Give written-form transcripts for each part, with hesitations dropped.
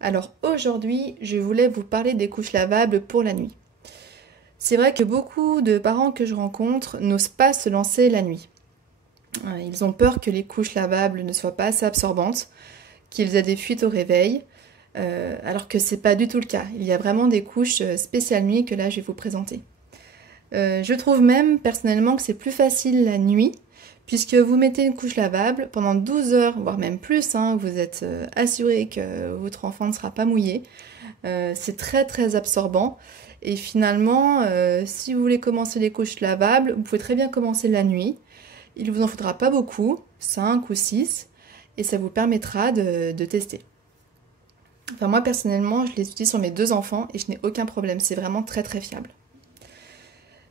Alors aujourd'hui, je voulais vous parler des couches lavables pour la nuit. C'est vrai que beaucoup de parents que je rencontre n'osent pas se lancer la nuit. Ils ont peur que les couches lavables ne soient pas assez absorbantes, qu'ils aient des fuites au réveil, alors que c'est pas du tout le cas. Il y a vraiment des couches spéciales nuit que là je vais vous présenter. Je trouve même personnellement que c'est plus facile la nuit, puisque vous mettez une couche lavable pendant 12 heures, voire même plus, vous êtes assuré que votre enfant ne sera pas mouillé. C'est très très absorbant. Et finalement, si vous voulez commencer les couches lavables, vous pouvez très bien commencer la nuit. Il ne vous en faudra pas beaucoup, 5 ou 6, et ça vous permettra de tester. Enfin, moi personnellement, je les utilise sur mes 2 enfants et je n'ai aucun problème. C'est vraiment très très fiable.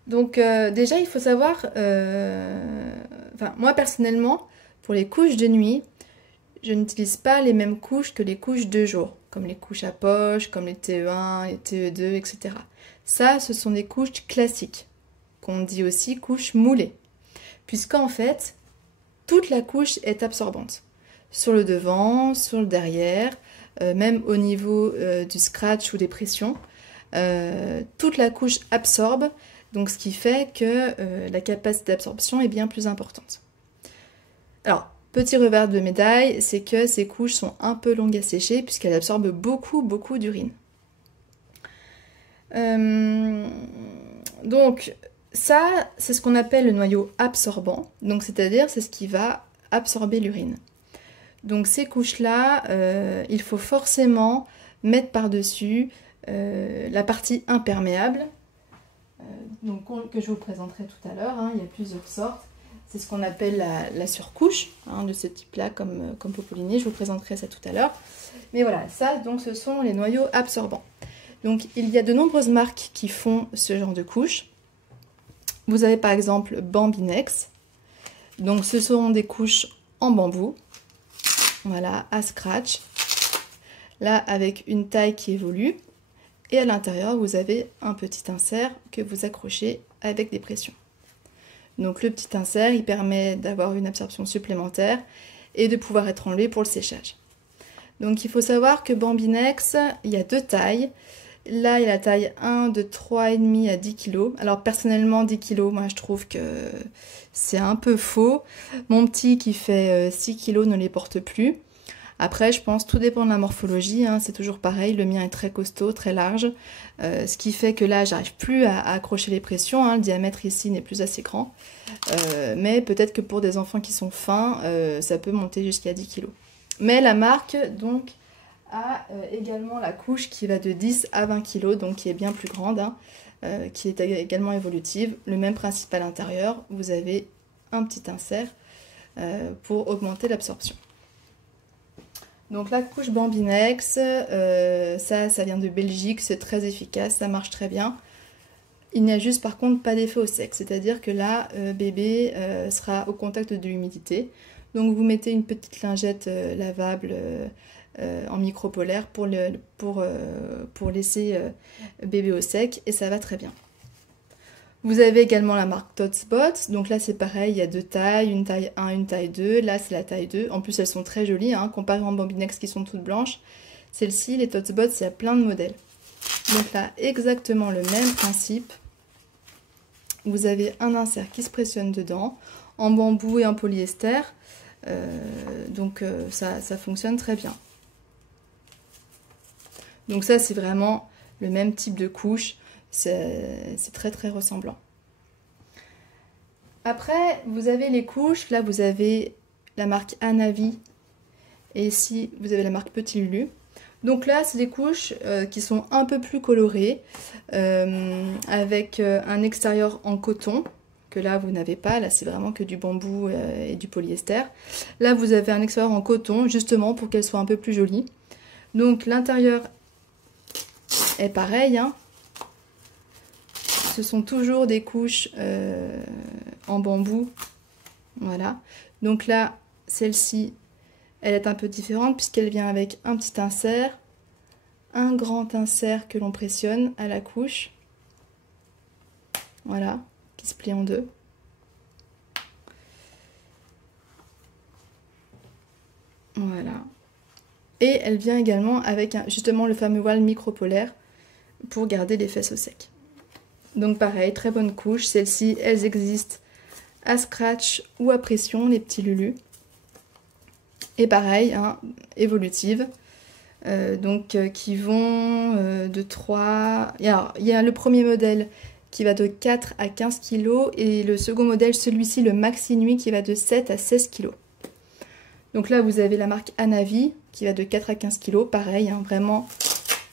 Donc déjà, il faut savoir, moi personnellement, pour les couches de nuit, je n'utilise pas les mêmes couches que les couches de jour, comme les couches à poche, comme les TE1, les TE2, etc. Ça, ce sont des couches classiques, qu'on dit aussi couches moulées, puisqu'en fait, toute la couche est absorbante. Sur le devant, sur le derrière, même au niveau du scratch ou des pressions, toute la couche absorbe, donc ce qui fait que la capacité d'absorption est bien plus importante. Alors, petit revers de médaille, c'est que ces couches sont un peu longues à sécher puisqu'elles absorbent beaucoup d'urine. Donc, ça, c'est ce qu'on appelle le noyau absorbant. Donc, c'est-à-dire, c'est ce qui va absorber l'urine. Donc, ces couches-là, il faut forcément mettre par-dessus la partie imperméable, que je vous présenterai tout à l'heure. Il y a plusieurs sortes. C'est ce qu'on appelle la surcouche, de ce type-là, comme Popoliné. Je vous présenterai ça tout à l'heure. Mais voilà, ça, donc, ce sont les noyaux absorbants. Donc, il y a de nombreuses marques qui font ce genre de couches. Vous avez par exemple Bambinex. Donc, ce sont des couches en bambou. Voilà, à scratch. Là, avec une taille qui évolue. Et à l'intérieur, vous avez un petit insert que vous accrochez avec des pressions. Donc le petit insert, il permet d'avoir une absorption supplémentaire et de pouvoir être enlevé pour le séchage. Donc il faut savoir que Bambinex, il y a 2 tailles. Là, il y a la taille 1 de 3,5 à 10 kg. Alors personnellement, 10 kg, moi je trouve que c'est un peu faux. Mon petit qui fait 6 kg ne les porte plus. Après, je pense tout dépend de la morphologie, c'est toujours pareil, le mien est très costaud, très large, ce qui fait que là, j'arrive plus à accrocher les pressions, le diamètre ici n'est plus assez grand, mais peut-être que pour des enfants qui sont fins, ça peut monter jusqu'à 10 kg. Mais la marque, donc, a également la couche qui va de 10 à 20 kg, donc qui est bien plus grande, qui est également évolutive. Le même principe à l'intérieur, vous avez un petit insert pour augmenter l'absorption. Donc la couche Bambinex, ça vient de Belgique, c'est très efficace, ça marche très bien. Il n'y a juste par contre pas d'effet au sec, c'est-à-dire que là, bébé sera au contact de l'humidité. Donc vous mettez une petite lingette lavable en micropolaire pour laisser bébé au sec et ça va très bien. Vous avez également la marque Totspot, donc là c'est pareil, il y a 2 tailles, une taille 1, une taille 2, là c'est la taille 2, en plus elles sont très jolies, comparé aux Bambinex qui sont toutes blanches, celles-ci, les Totspot, il y a plein de modèles. Donc là, exactement le même principe, vous avez un insert qui se pressionne dedans, en bambou et en polyester, ça fonctionne très bien. Donc ça c'est vraiment le même type de couche, c'est très très ressemblant. Après, vous avez les couches. Là, vous avez la marque Anavi. Et ici, vous avez la marque Petit Lulu. Donc là, c'est des couches qui sont un peu plus colorées. Avec un extérieur en coton. Que là, vous n'avez pas. Là, c'est vraiment que du bambou et du polyester. Là, vous avez un extérieur en coton, justement, pour qu'elles soient un peu plus jolies. Donc, l'intérieur est pareil, Ce sont toujours des couches en bambou. Voilà. Donc là, celle-ci, elle est un peu différente puisqu'elle vient avec un petit insert, un grand insert que l'on pressionne à la couche. Voilà, qui se plie en 2. Voilà. Et elle vient également avec justement le fameux voile micropolaire pour garder les fesses au sec. Donc pareil, très bonne couche. Celles-ci, elles existent à scratch ou à pression, les petits lulus. Et pareil, hein, évolutives. Qui vont de 3... Alors, il y a le premier modèle qui va de 4 à 15 kg et le second modèle, celui-ci, le Maxi Nuit, qui va de 7 à 16 kg. Donc là, vous avez la marque Anavi qui va de 4 à 15 kg. Pareil, hein, vraiment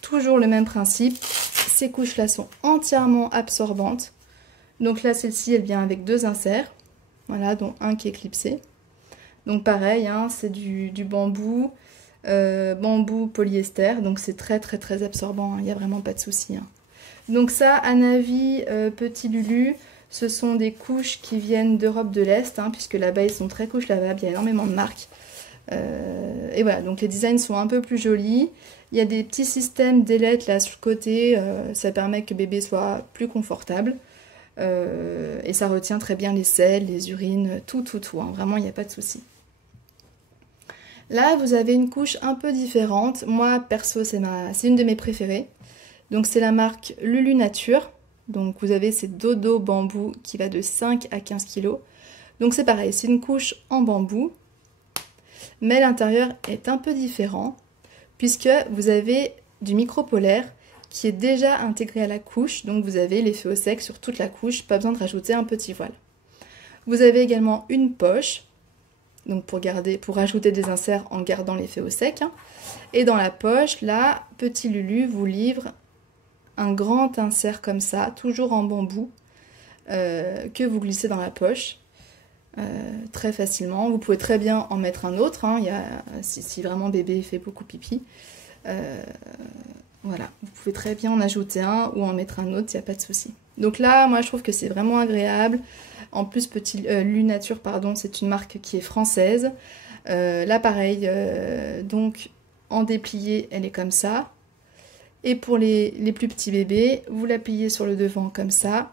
toujours le même principe. Ces couches-là sont entièrement absorbantes. Donc là, celle-ci, elle vient avec 2 inserts. Voilà, dont un qui est clipsé. Donc pareil, hein, c'est du bambou, bambou polyester. Donc c'est très très très absorbant. Il n'y a vraiment pas de souci. Hein. Donc ça, Anavi, petit Lulu, ce sont des couches qui viennent d'Europe de l'Est. Hein, puisque là-bas, ils sont très couches lavables. Il y a énormément de marques. Et voilà, donc les designs sont un peu plus jolis. Il y a des petits systèmes d'ailettes là sur le côté, ça permet que bébé soit plus confortable. Et ça retient très bien les selles, les urines, tout, hein. Vraiment, il n'y a pas de souci. Là, vous avez une couche un peu différente. Moi, perso, c'est une de mes préférées. Donc, c'est la marque Lulu Nature. Donc, vous avez ces dodo bambou qui va de 5 à 15 kg. Donc, c'est pareil, c'est une couche en bambou. Mais l'intérieur est un peu différent puisque vous avez du micropolaire qui est déjà intégré à la couche, donc vous avez l'effet au sec sur toute la couche, pas besoin de rajouter un petit voile. Vous avez également une poche, donc pour rajouter des inserts en gardant l'effet au sec. Hein. Et dans la poche, là, petit Lulu vous livre un grand insert comme ça, toujours en bambou, que vous glissez dans la poche. Très facilement. Vous pouvez très bien en mettre un autre, hein. Si vraiment bébé fait beaucoup pipi. Voilà, vous pouvez très bien en ajouter un ou en mettre un autre, il n'y a pas de souci. Donc là, moi je trouve que c'est vraiment agréable. En plus, petit Lulu Nature, pardon, c'est une marque qui est française. Là pareil, donc en déplié, elle est comme ça. Et pour les plus petits bébés, vous la pliez sur le devant comme ça.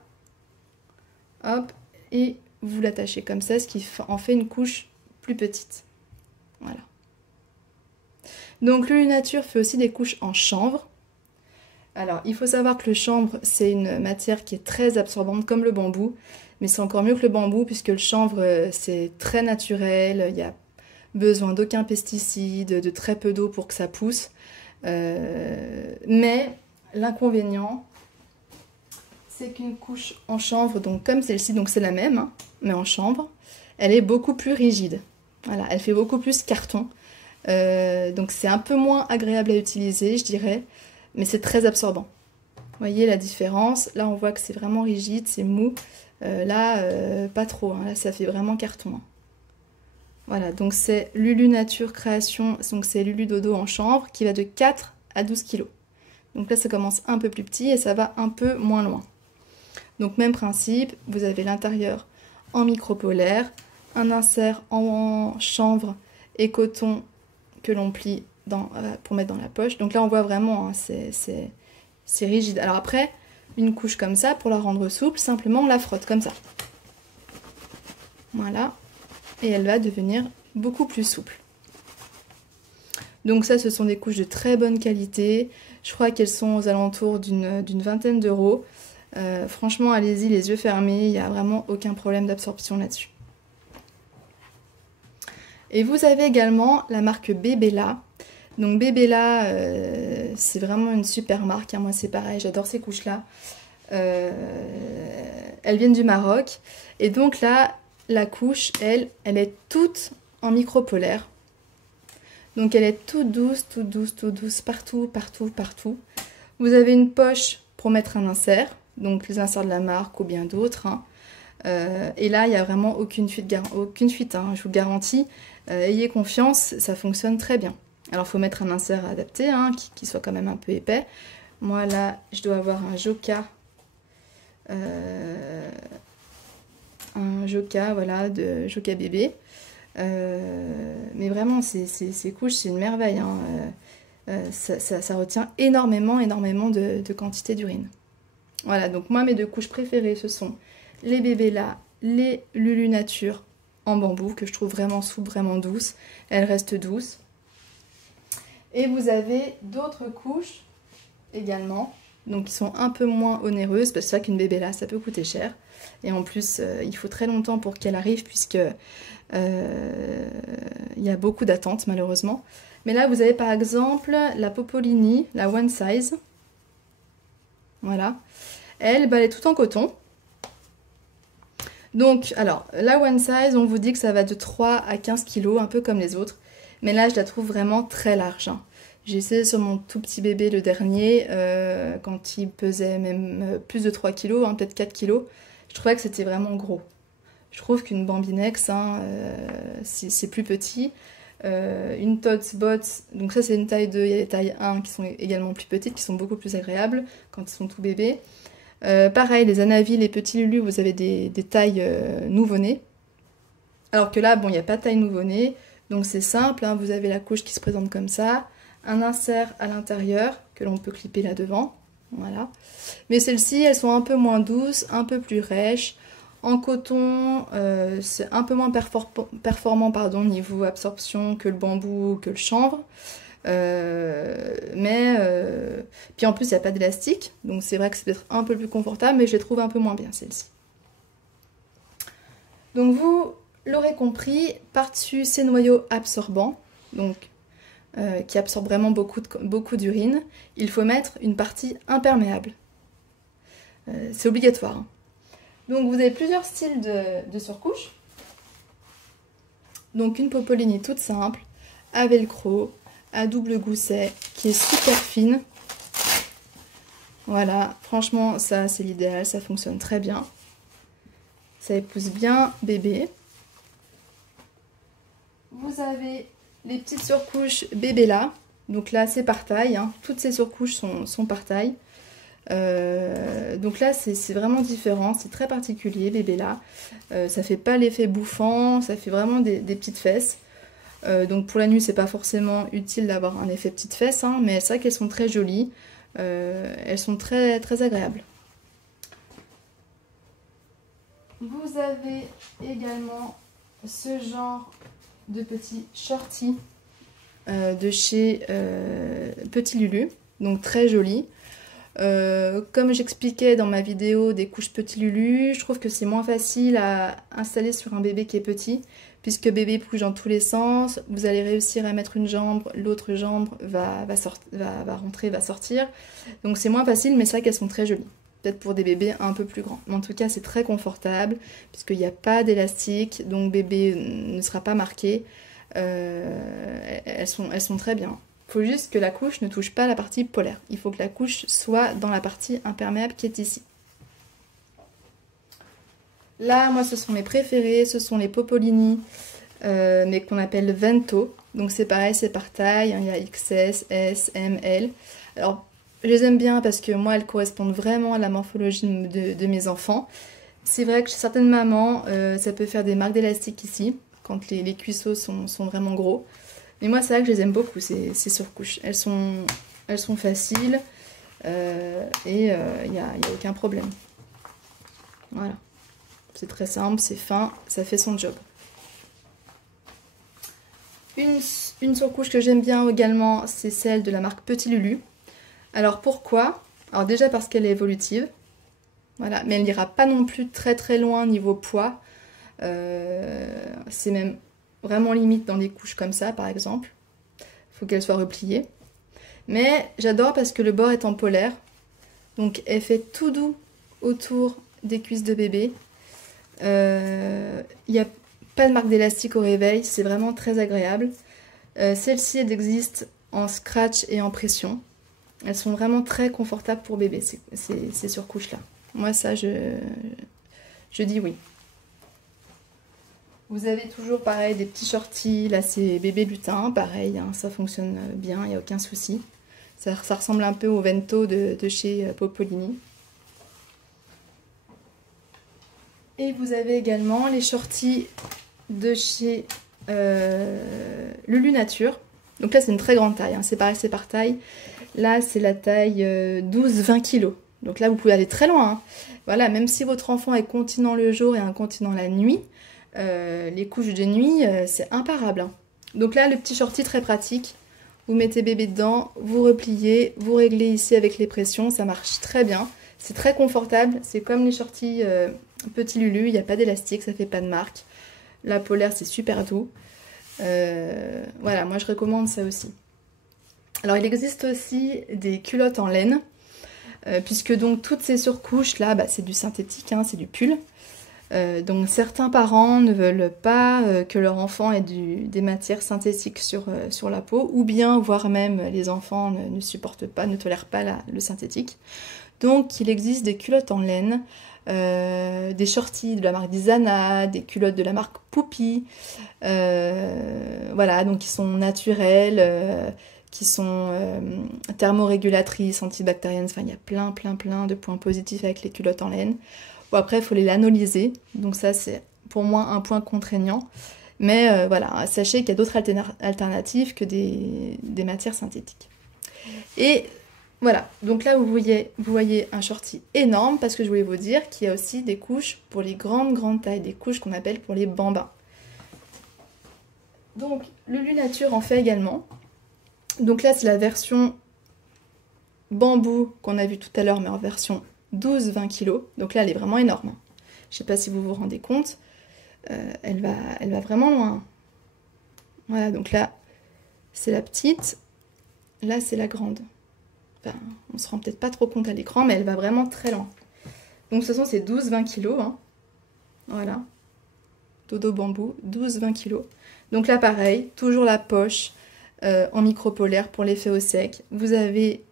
Hop, et vous l'attachez comme ça, ce qui en fait une couche plus petite. Voilà. Donc Lulu Nature fait aussi des couches en chanvre. Alors, il faut savoir que le chanvre, c'est une matière qui est très absorbante comme le bambou. Mais c'est encore mieux que le bambou puisque le chanvre, c'est très naturel. Il n'y a besoin d'aucun pesticide, de très peu d'eau pour que ça pousse. Mais l'inconvénient, c'est qu'une couche en chanvre, donc comme celle-ci, donc c'est la même, hein, mais en chanvre, elle est beaucoup plus rigide. Voilà, elle fait beaucoup plus carton. Donc c'est un peu moins agréable à utiliser, je dirais, mais c'est très absorbant. Vous voyez la différence? Là, on voit que c'est vraiment rigide, c'est mou. Là, pas trop. Hein, là, ça fait vraiment carton. Hein. Voilà, donc c'est Lulu Nature Création, donc c'est Lulu Dodo en chanvre, qui va de 4 à 12 kg. Donc là, ça commence un peu plus petit et ça va un peu moins loin. Donc même principe, vous avez l'intérieur en micropolaire, un insert en chanvre et coton que l'on plie pour mettre dans la poche. Donc là on voit vraiment, hein, c'est rigide. Alors après, une couche comme ça, pour la rendre souple, simplement on la frotte comme ça. Voilà, et elle va devenir beaucoup plus souple. Donc ça, ce sont des couches de très bonne qualité. Je crois qu'elles sont aux alentours d'une vingtaine d'euros. Franchement, allez-y les yeux fermés, il n'y a vraiment aucun problème d'absorption là-dessus. Et vous avez également la marque Bébéla. Donc Bébéla, c'est vraiment une super marque, hein. Moi c'est pareil, j'adore ces couches-là. Elles viennent du Maroc. Et donc là, la couche, elle est toute en micropolaire. Donc elle est toute douce, partout, partout, partout. Vous avez une poche pour mettre un insert, donc les inserts de la marque ou bien d'autres. Hein. Et là, il n'y a vraiment aucune fuite, hein, je vous le garantis. Ayez confiance, ça fonctionne très bien. Alors, il faut mettre un insert adapté, hein, qui soit quand même un peu épais. Moi, là, je dois avoir un Joca. Voilà, de Joca bébé. Mais vraiment, ces couches, c'est une merveille. Hein. Ça retient énormément de quantité d'urine. Voilà, donc moi, mes deux couches préférées, ce sont les Bébéla, les Lulu Nature en bambou, que je trouve vraiment souple, vraiment douce. Elle reste douce. Et vous avez d'autres couches également, donc qui sont un peu moins onéreuses, parce que c'est vrai qu'une bébé là, ça peut coûter cher. Et en plus, il faut très longtemps pour qu'elle arrive, puisque il y a beaucoup d'attentes malheureusement. Mais là, vous avez par exemple la Popolini, la One Size. Voilà. Elle, bah, elle est tout en coton. Donc, alors, la One Size, on vous dit que ça va de 3 à 15 kg, un peu comme les autres. Mais là, je la trouve vraiment très large. Hein. J'ai essayé sur mon tout petit bébé, le dernier, quand il pesait même plus de 3 kg, hein, peut-être 4 kg. Je trouvais que c'était vraiment gros. Je trouve qu'une Bambinex, hein, c'est plus petit. Une Tots Bots, donc ça c'est une taille 2, il y a les tailles 1 qui sont également plus petites, qui sont beaucoup plus agréables quand ils sont tout bébés. Pareil, les Anavi, les petits Lulu, vous avez des tailles nouveau-nés. Alors que là, bon, il n'y a pas de taille nouveau-né, donc c'est simple, hein, vous avez la couche qui se présente comme ça, un insert à l'intérieur, que l'on peut clipper là devant, voilà. Mais celles-ci, elles sont un peu moins douces, un peu plus rêches. En coton, c'est un peu moins performant pardon, niveau absorption que le bambou, que le chanvre. Puis en plus, il n'y a pas d'élastique, donc c'est vrai que c'est peut-être un peu plus confortable, mais je les trouve un peu moins bien, celle-ci. Donc vous l'aurez compris, par-dessus ces noyaux absorbants, donc qui absorbent vraiment beaucoup d'urine, il faut mettre une partie imperméable. C'est obligatoire. Hein. Donc vous avez plusieurs styles de surcouches. Donc une Popolini toute simple, à velcro, à double gousset, qui est super fine. Voilà, franchement ça c'est l'idéal, ça fonctionne très bien. Ça épouse bien bébé. Vous avez les petites surcouches bébé là. Donc là c'est par taille, hein. Toutes ces surcouches sont par taille. Donc là c'est vraiment différent, c'est très particulier bébé là, ça fait pas l'effet bouffant, ça fait vraiment des petites fesses, donc pour la nuit c'est pas forcément utile d'avoir un effet petites fesses, hein, mais c'est vrai qu'elles sont très jolies, elles sont très, très agréables. Vous avez également ce genre de petits shorties de chez Petit Lulu, donc très jolis. Comme j'expliquais dans ma vidéo des couches Petit Lulu, je trouve que c'est moins facile à installer sur un bébé qui est petit, puisque bébé bouge dans tous les sens, vous allez réussir à mettre une jambe, l'autre jambe va rentrer, va sortir, donc c'est moins facile, mais c'est vrai qu'elles sont très jolies, peut-être pour des bébés un peu plus grands, mais en tout cas c'est très confortable, puisqu'il n'y a pas d'élastique, donc bébé ne sera pas marqué, elles sont très bien. Il faut juste que la couche ne touche pas la partie polaire. Il faut que la couche soit dans la partie imperméable qui est ici. Là, moi, ce sont mes préférés. Ce sont les Popolini, mais qu'on appelle Vento. Donc c'est pareil, c'est par taille. Il y a XS, S, M, L. Alors, je les aime bien parce que moi, elles correspondent vraiment à la morphologie de mes enfants. C'est vrai que chez certaines mamans, ça peut faire des marques d'élastique ici, quand les cuisseaux sont vraiment gros. Mais moi, c'est vrai que je les aime beaucoup, ces surcouches. Elles sont faciles et il n'y a aucun problème. Voilà. C'est très simple, c'est fin, ça fait son job. Une surcouche que j'aime bien également, c'est celle de la marque Petit Lulu. Alors pourquoi? Alors déjà parce qu'elle est évolutive. Voilà, mais elle n'ira pas non plus très très loin niveau poids. C'est même vraiment limite dans des couches comme ça par exemple. Il faut qu'elle soit repliée. Mais j'adore parce que le bord est en polaire. Donc elle fait tout doux autour des cuisses de bébé. Il n'y a pas de marque d'élastique au réveil. C'est vraiment très agréable. Celle-ci, elle existe en scratch et en pression. Elles sont vraiment très confortables pour bébé, ces surcouches-là. Moi, ça, je dis oui. Vous avez toujours, pareil, des petits shorties. Là, c'est bébé lutin. Pareil, hein, ça fonctionne bien, il n'y a aucun souci. Ça ressemble un peu au Vento de chez Popolini. Et vous avez également les shorties de chez Lulu Nature. Donc là, c'est une très grande taille. Hein. C'est pareil, c'est par taille. Là, c'est la taille 12-20 kg. Donc là, vous pouvez aller très loin. Hein. Voilà, même si votre enfant est continent le jour et incontinent la nuit, les couches de nuit, c'est imparable. Hein. Donc là, le petit shorty très pratique. vous mettez bébé dedans, vous repliez, vous réglez ici avec les pressions, ça marche très bien. C'est très confortable, c'est comme les shorties Petit Lulu, il n'y a pas d'élastique, ça fait pas de marque. La polaire, c'est super doux. Voilà, moi je recommande ça aussi. Alors il existe aussi des culottes en laine, puisque donc toutes ces surcouches là, bah, c'est du synthétique, hein, c'est du pull. Donc certains parents ne veulent pas que leur enfant ait des matières synthétiques sur la peau, ou bien, voire même les enfants ne supportent pas, ne tolèrent pas le synthétique. Donc il existe des culottes en laine, des shorties de la marque Dizana, des culottes de la marque Poupy, voilà, donc qui sont naturelles, qui sont thermorégulatrices, antibactériennes, enfin il y a plein de points positifs avec les culottes en laine. Bon, après il faut les lanoliser, donc ça c'est pour moi un point contraignant, mais voilà, sachez qu'il y a d'autres alternatives que des matières synthétiques. Et voilà, donc là vous voyez un shorty énorme, parce que je voulais vous dire qu'il y a aussi des couches pour les grandes tailles, des couches qu'on appelle pour les bambins. Donc Lulu Nature en fait également. Donc là c'est la version bambou qu'on a vu tout à l'heure, mais en version 12-20 kg. Donc là elle est vraiment énorme. Je ne sais pas si vous vous rendez compte, elle va vraiment loin. Voilà, donc là c'est la petite, là c'est la grande. Enfin, on se rend peut-être pas trop compte à l'écran, mais elle va vraiment très loin. Donc de toute façon c'est 12-20 kg, hein. Voilà, dodo bambou, 12-20 kg. Donc là pareil, toujours la poche en micro-polaire pour l'effet au sec. Vous avez,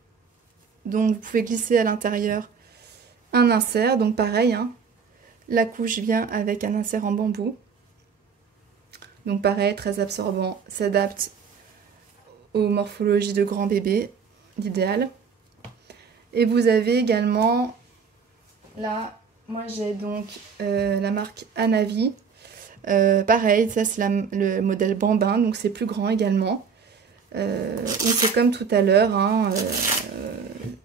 donc vous pouvez glisser à l'intérieur un insert, donc pareil, hein, la couche vient avec un insert en bambou. Donc pareil, très absorbant, s'adapte aux morphologies de grand bébé, l'idéal. Et vous avez également, là, moi j'ai donc la marque Anavi. Pareil, ça c'est le modèle bambin, donc c'est plus grand également. C'est comme tout à l'heure, hein,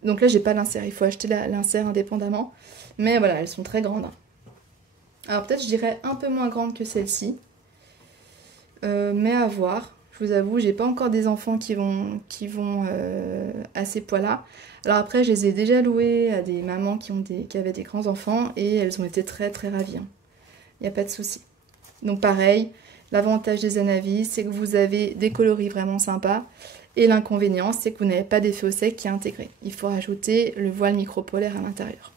donc là j'ai pas l'insert, il faut acheter l'insert indépendamment. Mais voilà, elles sont très grandes. Alors peut-être je dirais un peu moins grande que celle-ci. Mais à voir. Je vous avoue, j'ai pas encore des enfants qui vont à ces poids-là. Alors après, je les ai déjà loués à des mamans qui avaient des grands enfants et elles ont été très ravies. Il n'y a pas de souci. Donc pareil, l'avantage des Anavi, c'est que vous avez des coloris vraiment sympas. Et l'inconvénient, c'est que vous n'avez pas d'effet au sec qui est intégré. Il faut rajouter le voile micro-polaire à l'intérieur.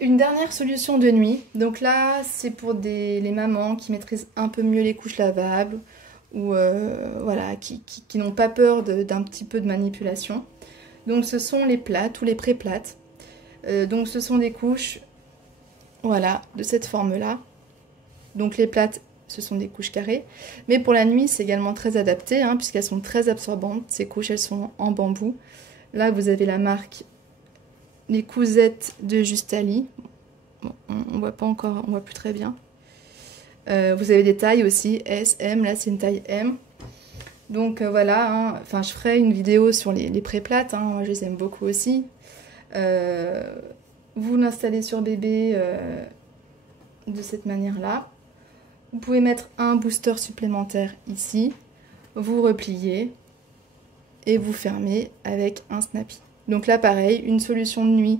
Une dernière solution de nuit, donc là c'est pour les mamans qui maîtrisent un peu mieux les couches lavables ou voilà, qui n'ont pas peur d'un petit peu de manipulation. Donc ce sont les plates ou les pré-plates. Donc ce sont des couches, voilà, de cette forme-là. Donc les plates, ce sont des couches carrées. Mais pour la nuit, c'est également très adapté, hein, puisqu'elles sont très absorbantes. Ces couches, elles sont en bambou. Là, vous avez la marque Les Cousettes de Justali. Bon, on voit pas encore, on voit plus très bien. Vous avez des tailles aussi, S, M, là c'est une taille M. Donc voilà, hein, enfin je ferai une vidéo sur les pré-plates, hein, moi je les aime beaucoup aussi. Vous l'installez sur bébé de cette manière-là. Vous pouvez mettre un booster supplémentaire ici, vous repliez et vous fermez avec un snappy. Donc là pareil, une solution de nuit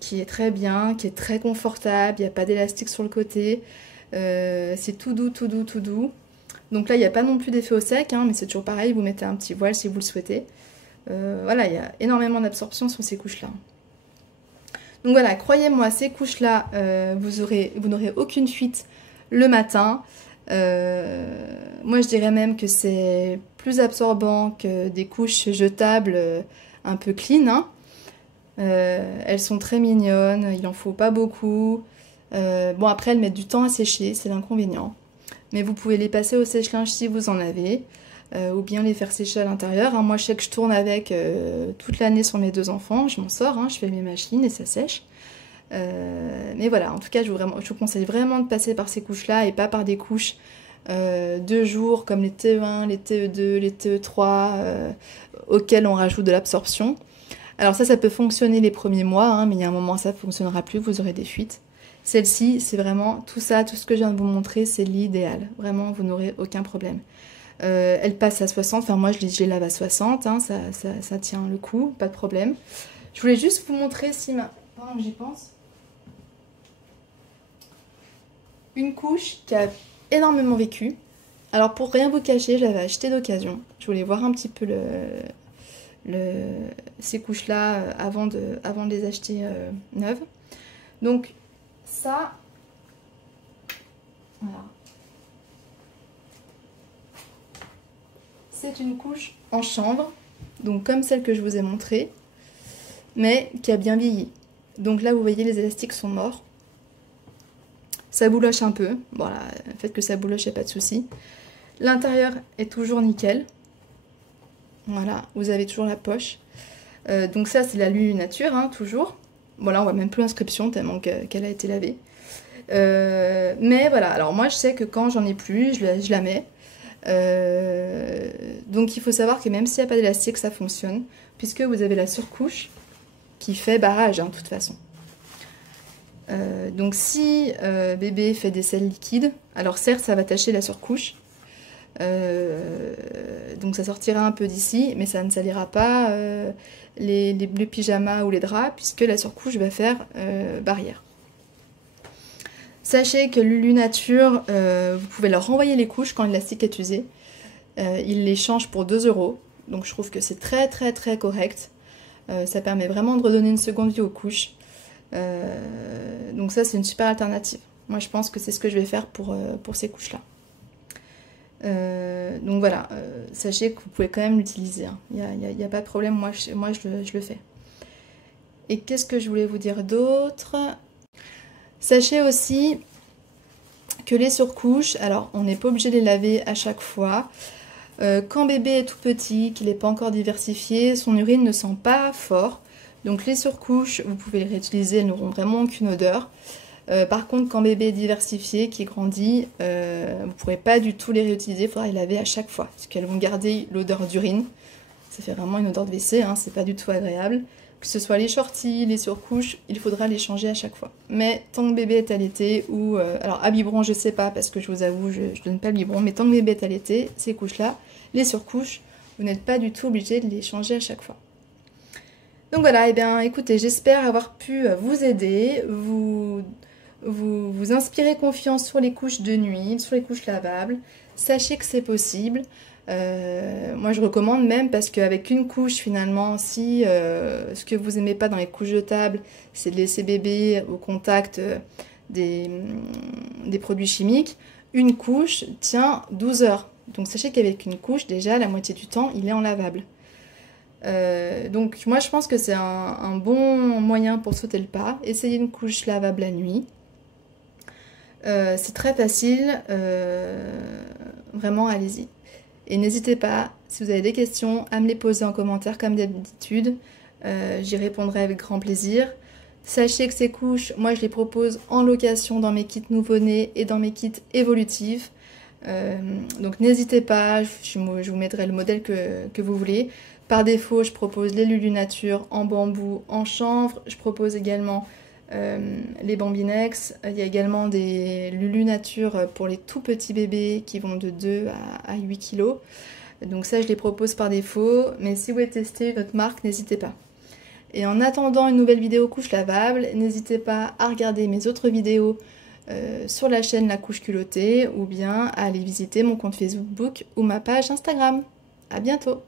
qui est très bien, qui est très confortable, il n'y a pas d'élastique sur le côté, c'est tout doux. Donc là il n'y a pas non plus d'effet au sec, hein, mais c'est toujours pareil, vous mettez un petit voile si vous le souhaitez. Voilà, il y a énormément d'absorption sur ces couches-là. Donc voilà, croyez-moi, ces couches-là, vous n'aurez aucune fuite le matin. Moi je dirais même que c'est plus absorbant que des couches jetables un peu clean, hein. Elles sont très mignonnes, il n'en faut pas beaucoup. Bon après elles mettent du temps à sécher, c'est l'inconvénient. Mais vous pouvez les passer au sèche-linge si vous en avez, ou bien les faire sécher à l'intérieur, hein. Moi je sais que je tourne avec toute l'année sur mes deux enfants, je m'en sors, hein, je fais mes machines et ça sèche. Mais voilà, en tout cas je vous conseille vraiment de passer par ces couches-là et pas par des couches de jour comme les TE1, les TE2, les TE3 auxquelles on rajoute de l'absorption. Alors ça peut fonctionner les premiers mois, hein, mais il y a un moment ça ne fonctionnera plus, vous aurez des fuites. Celle-ci, c'est vraiment tout ça, tout ce que je viens de vous montrer, c'est l'idéal. Vraiment, vous n'aurez aucun problème. Elle passe à 60, enfin moi je les lave à 60, hein, ça tient le coup, pas de problème. Je voulais juste vous montrer si pendant que j'y pense. Une couche qui a énormément vécu. Alors pour rien vous cacher, je l'avais acheté d'occasion. Je voulais voir un petit peu ces couches-là avant de les acheter neuves. Donc ça, voilà. C'est une couche en chanvre, donc comme celle que je vous ai montrée, mais qui a bien vieilli. Donc là, vous voyez, les élastiques sont morts. Ça bouloche un peu. Voilà, le fait que ça bouloche, il n'y a pas de souci. L'intérieur est toujours nickel. Voilà, vous avez toujours la poche. Donc ça, c'est la Lulu Nature, hein, toujours. Voilà, on voit même plus l'inscription tellement qu'elle a été lavée. Mais voilà, alors moi, je sais que quand j'en ai plus, je la mets. Donc il faut savoir que même s'il n'y a pas d'élastique, ça fonctionne, puisque vous avez la surcouche qui fait barrage, hein, de toute façon. Donc si bébé fait des selles liquides, alors certes ça va tacher la surcouche, donc ça sortira un peu d'ici, mais ça ne salira pas les pyjamas ou les draps, puisque la surcouche va faire barrière. Sachez que Lulu Nature, vous pouvez leur renvoyer les couches quand l'élastique est usé. Ils les changent pour 2 €, donc je trouve que c'est très très très correct. Ça permet vraiment de redonner une seconde vie aux couches. Donc ça, c'est une super alternative. Moi, je pense que c'est ce que je vais faire pour ces couches-là. Donc voilà, sachez que vous pouvez quand même l'utiliser. Il n'y a pas de problème, moi je le fais. Et qu'est-ce que je voulais vous dire d'autre? Sachez aussi que les surcouches, alors on n'est pas obligé de les laver à chaque fois. Quand bébé est tout petit, qu'il n'est pas encore diversifié, son urine ne sent pas fort. Donc les surcouches, vous pouvez les réutiliser, elles n'auront vraiment aucune odeur. Par contre, quand bébé est diversifié, qui grandit, vous ne pourrez pas du tout les réutiliser, il faudra les laver à chaque fois. Parce qu'elles vont garder l'odeur d'urine. Ça fait vraiment une odeur de WC, hein, c'est pas du tout agréable. Que ce soit les shorties, les surcouches, il faudra les changer à chaque fois. Mais tant que bébé est allaité ou... alors à biberon, je sais pas, parce que je vous avoue, je donne pas le biberon. Mais tant que bébé est allaité, ces couches-là, les surcouches, vous n'êtes pas du tout obligé de les changer à chaque fois. Donc voilà, et bien écoutez, j'espère avoir pu vous aider, vous inspirer confiance sur les couches de nuit, sur les couches lavables. Sachez que c'est possible. Moi je recommande même parce qu'avec une couche finalement, si ce que vous aimez pas dans les couches jetables, c'est de laisser bébé au contact des produits chimiques, une couche tient 12 heures. Donc sachez qu'avec une couche, déjà la moitié du temps, il est en lavable. Donc moi je pense que c'est un bon moyen pour sauter le pas. Essayez une couche lavable la nuit. C'est très facile, vraiment allez-y. Et n'hésitez pas, si vous avez des questions, à me les poser en commentaire comme d'habitude. J'y répondrai avec grand plaisir. Sachez que ces couches, moi je les propose en location dans mes kits nouveau-nés et dans mes kits évolutifs. Donc n'hésitez pas, je vous mettrai le modèle que vous voulez. Par défaut, je propose les Lulu Nature en bambou, en chanvre. Je propose également les Bambinex. Il y a également des Lulu Nature pour les tout petits bébés qui vont de 2 à 8 kg. Donc ça, je les propose par défaut. Mais si vous voulez tester une autre marque, n'hésitez pas. Et en attendant une nouvelle vidéo couche lavable, n'hésitez pas à regarder mes autres vidéos sur la chaîne La Couche Culottée ou bien à aller visiter mon compte Facebook ou ma page Instagram. À bientôt!